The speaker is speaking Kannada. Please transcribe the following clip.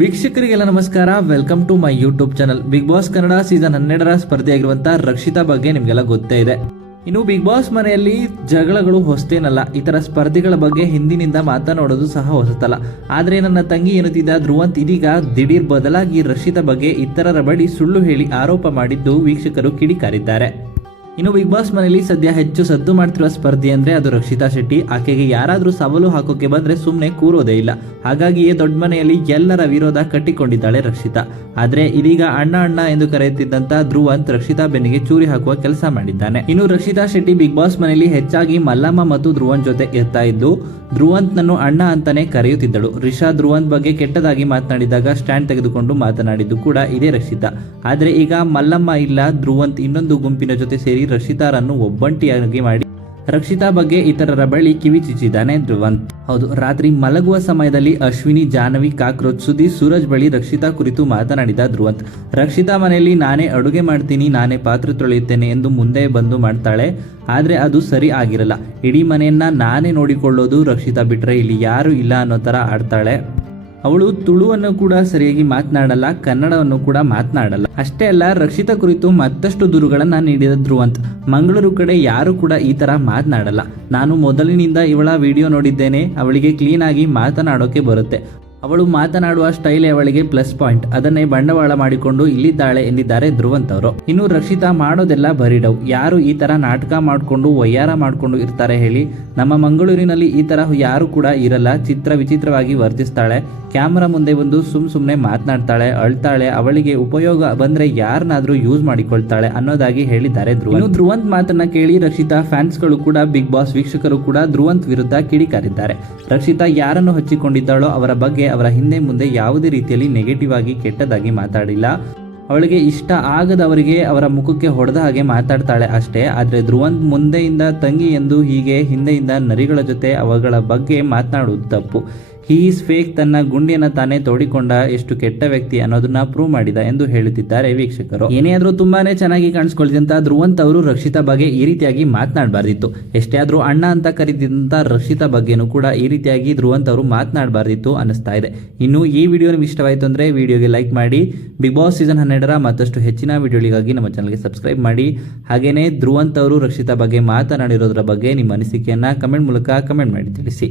ವೀಕ್ಷಕರಿಗೆಲ್ಲ ನಮಸ್ಕಾರ. Welcome to my YouTube channel Big Boss Kannada season ಹನ್ನೆರಡರ ಸ್ಪರ್ಧೆಯಾಗಿರುವಂತಹ ರಕ್ಷಿತಾ ಬಗ್ಗೆ ನಿಮಗೆಲ್ಲ ಗೊತ್ತೇ ಇದೆ. ಇನ್ನು ಬಿಗ್ ಬಾಸ್ ಮನೆಯಲ್ಲಿ ಜಗಳಗಳು ಹೊಸ್ತೇನಲ್ಲ. ಇತರ ಸ್ಪರ್ಧಿಗಳ ಬಗ್ಗೆ ಹಿಂದಿನಿಂದ ಮಾತನಾಡೋದು ಸಹ ಹೊಸತಲ್ಲ. ಆದರೆ ನನ್ನ ತಂಗಿ ಎನ್ನುತ್ತಿದ್ದ ಧ್ರುವಂತ್ ಇದೀಗ ದಿಢೀರ್ ಬದಲಾಗಿ ರಕ್ಷಿತಾ ಬಗ್ಗೆ ಇತರರ ಬಳಿ ಸುಳ್ಳು ಹೇಳಿ ಆರೋಪ ಮಾಡಿದ್ದು ವೀಕ್ಷಕರು ಕಿಡಿಕಾರಿದ್ದಾರೆ. ಇನ್ನು ಬಿಗ್ ಬಾಸ್ ಮನೆಯಲ್ಲಿ ಸದ್ಯ ಹೆಚ್ಚು ಸದ್ದು ಮಾಡ್ತಿರುವ ಸ್ಪರ್ಧಿ ಅಂದ್ರೆ ಅದು ರಕ್ಷಿತಾ ಶೆಟ್ಟಿ. ಆಕೆಗೆ ಯಾರಾದ್ರೂ ಸವಾಲು ಹಾಕೋಕೆ ಬಂದ್ರೆ ಸುಮ್ಮನೆ ಕೂರೋದೇ ಇಲ್ಲ. ಹಾಗಾಗಿಯೇ ದೊಡ್ಡ ಮನೆಯಲ್ಲಿ ಎಲ್ಲರ ವಿರೋಧ ಕಟ್ಟಿಕೊಂಡಿದ್ದಾಳೆ ರಕ್ಷಿತಾ. ಆದ್ರೆ ಇದೀಗ ಅಣ್ಣ ಅಣ್ಣ ಎಂದು ಕರೆಯುತ್ತಿದ್ದಂತ ಧ್ರುವಂತ್ ರಕ್ಷಿತಾ ಬೆನ್ನಿಗೆ ಚೂರಿ ಹಾಕುವ ಕೆಲಸ ಮಾಡಿದ್ದಾನೆ. ಇನ್ನು ರಕ್ಷಿತಾ ಶೆಟ್ಟಿ ಬಿಗ್ ಬಾಸ್ ಮನೆಯಲ್ಲಿ ಹೆಚ್ಚಾಗಿ ಮಲ್ಲಮ್ಮ ಮತ್ತು ಧ್ರುವಂತ್ ಜೊತೆ ಇರ್ತಾ ಇದ್ದು ಧ್ರುವಂತ್ ನನ್ನು ಅಣ್ಣ ಅಂತಾನೆ ಕರೆಯುತ್ತಿದ್ದಳು. ರಿಷಾ ಧ್ರುವಂತ್ ಬಗ್ಗೆ ಕೆಟ್ಟದಾಗಿ ಮಾತನಾಡಿದಾಗ ಸ್ಟ್ಯಾಂಡ್ ತೆಗೆದುಕೊಂಡು ಮಾತನಾಡಿದ್ದು ಕೂಡ ಇದೇ ರಕ್ಷಿತಾ. ಆದ್ರೆ ಈಗ ಮಲ್ಲಮ್ಮ ಇಲ್ಲ, ಧ್ರುವಂತ್ ಇನ್ನೊಂದು ಗುಂಪಿನ ಜೊತೆ ಸೇರಿ ರಕ್ಷಿತಾರನ್ನು ಒಬ್ಬಂಟಿಯಾಗಿ ಮಾಡಿ ರಕ್ಷಿತಾ ಬಗ್ಗೆ ಇತರರ ಬಳಿ ಕಿವಿ ಚಿಚ್ಚಿದ್ದಾನೆ ಧ್ರುವಂತ್ ಹೌದು, ರಾತ್ರಿ ಮಲಗುವ ಸಮಯದಲ್ಲಿ ಅಶ್ವಿನಿ ಜಾನವಿ ಕಾಕ್ರೋಚ್ ಸುದಿ ಸೂರಜ್ ಬಳಿ ರಕ್ಷಿತಾ ಕುರಿತು ಮಾತನಾಡಿದ ಧ್ರುವಂತ್ ರಕ್ಷಿತಾ ಮನೆಯಲ್ಲಿ, ನಾನೇ ಅಡುಗೆ ಮಾಡ್ತೀನಿ, ನಾನೇ ಪಾತ್ರೆ ತೊಳೆಯುತ್ತೇನೆ ಎಂದು ಮುಂದೆ ಬಂದು ಮಾಡ್ತಾಳೆ. ಆದ್ರೆ ಅದು ಸರಿ ಆಗಿರಲ್ಲ. ಇಡೀ ಮನೆಯನ್ನ ನಾನೇ ನೋಡಿಕೊಳ್ಳೋದು ರಕ್ಷಿತಾ ಬಿಟ್ರೆ ಇಲ್ಲಿ ಯಾರು ಇಲ್ಲ ಅನ್ನೋ ತರ ಆಡ್ತಾಳೆ. ಅವಳು ತುಳುವನ್ನು ಕೂಡ ಸರಿಯಾಗಿ ಮಾತನಾಡಲ್ಲ, ಕನ್ನಡವನ್ನು ಕೂಡ ಮಾತನಾಡಲ್ಲ. ಅಷ್ಟೇ ಅಲ್ಲ, ರಕ್ಷಿತಾ ಕುರಿತು ಮತ್ತಷ್ಟು ದೂರುಗಳನ್ನ ನೀಡಿದ ಧ್ರುವಂತ್, ಮಂಗಳೂರು ಕಡೆ ಯಾರು ಕೂಡ ಈ ತರ ಮಾತನಾಡಲ್ಲ. ನಾನು ಮೊದಲಿನಿಂದ ಇವಳ ವಿಡಿಯೋ ನೋಡಿದ್ದೇನೆ, ಅವಳಿಗೆ ಕ್ಲೀನ್ ಆಗಿ ಮಾತನಾಡೋಕೆ ಬರುತ್ತೆ. ಅವಳು ಮಾತನಾಡುವ ಸ್ಟೈಲ್ ಅವಳಿಗೆ ಪ್ಲಸ್ ಪಾಯಿಂಟ್. ಅದನ್ನೇ ಬಂಡವಾಳ ಮಾಡಿಕೊಂಡು ಇಲ್ಲಿದ್ದಾಳೆ ಎಂದಿದ್ದಾರೆ ಧ್ರುವಂತ್ ಅವರು. ಇನ್ನು ರಕ್ಷಿತಾ ಮಾಡೋದೆಲ್ಲ ಬರಿಡವ್. ಯಾರು ಈ ತರ ನಾಟಕ ಮಾಡಿಕೊಂಡು, ವಯ್ಯಾರ ಮಾಡಿಕೊಂಡು ಇರ್ತಾರೆ ಹೇಳಿ. ನಮ್ಮ ಮಂಗಳೂರಿನಲ್ಲಿ ಈ ತರ ಯಾರು ಕೂಡ ಇರಲ್ಲ. ಚಿತ್ರ ವಿಚಿತ್ರವಾಗಿ ವರ್ತಿಸ್ತಾಳೆ. ಕ್ಯಾಮರಾ ಮುಂದೆ ಬಂದು ಸುಮ್ ಸುಮ್ನೆ ಮಾತನಾಡ್ತಾಳೆ. ಅಳ್ತಾಳೆ. ಅವಳಿಗೆ ಉಪಯೋಗ ಬಂದ್ರೆ ಯಾರನ್ನಾದ್ರೂ ಯೂಸ್ ಮಾಡಿಕೊಳ್ತಾಳೆ ಅನ್ನೋದಾಗಿ ಹೇಳಿದ್ದಾರೆ ಧ್ರುವ ಇನ್ನು ಧ್ರುವಂತ್ ಮಾತನ್ನ ಕೇಳಿ ರಕ್ಷಿತಾ ಫ್ಯಾನ್ಸ್ಗಳು ಕೂಡ, ಬಿಗ್ ಬಾಸ್ ವೀಕ್ಷಕರು ಕೂಡ ಧ್ರುವಂತ್ ವಿರುದ್ಧ ಕಿಡಿಕಾರಿದ್ದಾರೆ. ರಕ್ಷಿತಾ ಯಾರನ್ನು ಹಚ್ಚಿಕೊಂಡಿದ್ದಾಳೋ ಅವರ ಬಗ್ಗೆ ಅವರ ಹಿಂದೆ ಮುಂದೆ ಯಾವುದೇ ರೀತಿಯಲ್ಲಿ ನೆಗೆಟಿವ್ ಆಗಿ, ಕೆಟ್ಟದಾಗಿ ಮಾತಾಡಿಲ್ಲ. ಅವಳಿಗೆ ಇಷ್ಟ ಆಗದವರಿಗೆ ಅವರ ಮುಖಕ್ಕೆ ಹೊಡೆದ ಹಾಗೆ ಮಾತಾಡ್ತಾಳೆ ಅಷ್ಟೇ. ಆದರೆ ಧ್ರುವಂತ್ ಮುಂದೆಯಿಂದ ತಂಗಿ ಎಂದು ಹೀಗೆ ಹಿಂದೆಯಿಂದ ನರಿಗಳ ಜೊತೆ ಅವುಗಳ ಬಗ್ಗೆ ಮಾತನಾಡುವುದು ತಪ್ಪು. ಈಸ್ ಫೇಕ್ ತನ್ನ ಗುಂಡಿಯನ್ನ ತಾನೇ ತೋಡಿಕೊಂಡ ಎಷ್ಟು ಕೆಟ್ಟ ವ್ಯಕ್ತಿ ಅನ್ನೋದನ್ನ ಪ್ರೂವ್ ಮಾಡಿದ ಎಂದು ಹೇಳುತ್ತಿದ್ದಾರೆ ವೀಕ್ಷಕರು. ಏನೇ ಆದ್ರೂ ತುಂಬಾನೇ ಚೆನ್ನಾಗಿ ಕಾಣಿಸ್ಕೊಳ್ತಿದ್ದಂತ ಧ್ರುವಂತ್ ಅವರು ರಕ್ಷಿತಾ ಬಗ್ಗೆ ಈ ರೀತಿಯಾಗಿ ಮಾತನಾಡಬಾರ್ದಿತ್ತು. ಎಷ್ಟೇ ಆದ್ರೂ ಅಣ್ಣ ಅಂತ ಕರೀತಿದ್ದಂತ ರಕ್ಷಿತಾ ಬಗ್ಗೆನೂ ಕೂಡ ಈ ರೀತಿಯಾಗಿ ಧ್ರುವಂತ್ ಅವರು ಮಾತನಾಡಬಾರ್ದಿತ್ತು ಅನಿಸ್ತಾ ಇದೆ. ಇನ್ನು ಈ ವಿಡಿಯೋ ನಿಮ್ಗೆ ಇಷ್ಟವಾಯಿತು ಅಂದ್ರೆ ವಿಡಿಯೋಗೆ ಲೈಕ್ ಮಾಡಿ ಬಿಗ್ ಬಾಸ್ ಸೀಸನ್ ಹನ್ನೆರಡರ ಮತ್ತಷ್ಟು ಹೆಚ್ಚಿನ ವಿಡಿಯೋಗಳಿಗಾಗಿ ನಮ್ಮ ಚಾನಲ್ಗೆ ಸಬ್ಸ್ಕ್ರೈಬ್ ಮಾಡಿ. ಹಾಗೇನೇ ಧ್ರುವಂತ್ ಅವರು ರಕ್ಷಿತಾ ಬಗ್ಗೆ ಮಾತನಾಡಿರೋದ್ರ ಬಗ್ಗೆ ನಿಮ್ಮ ಅನಿಸಿಕೆಯನ್ನ ಕಮೆಂಟ್ ಮೂಲಕ ಕಮೆಂಟ್ ಮಾಡಿ ತಿಳಿಸಿ.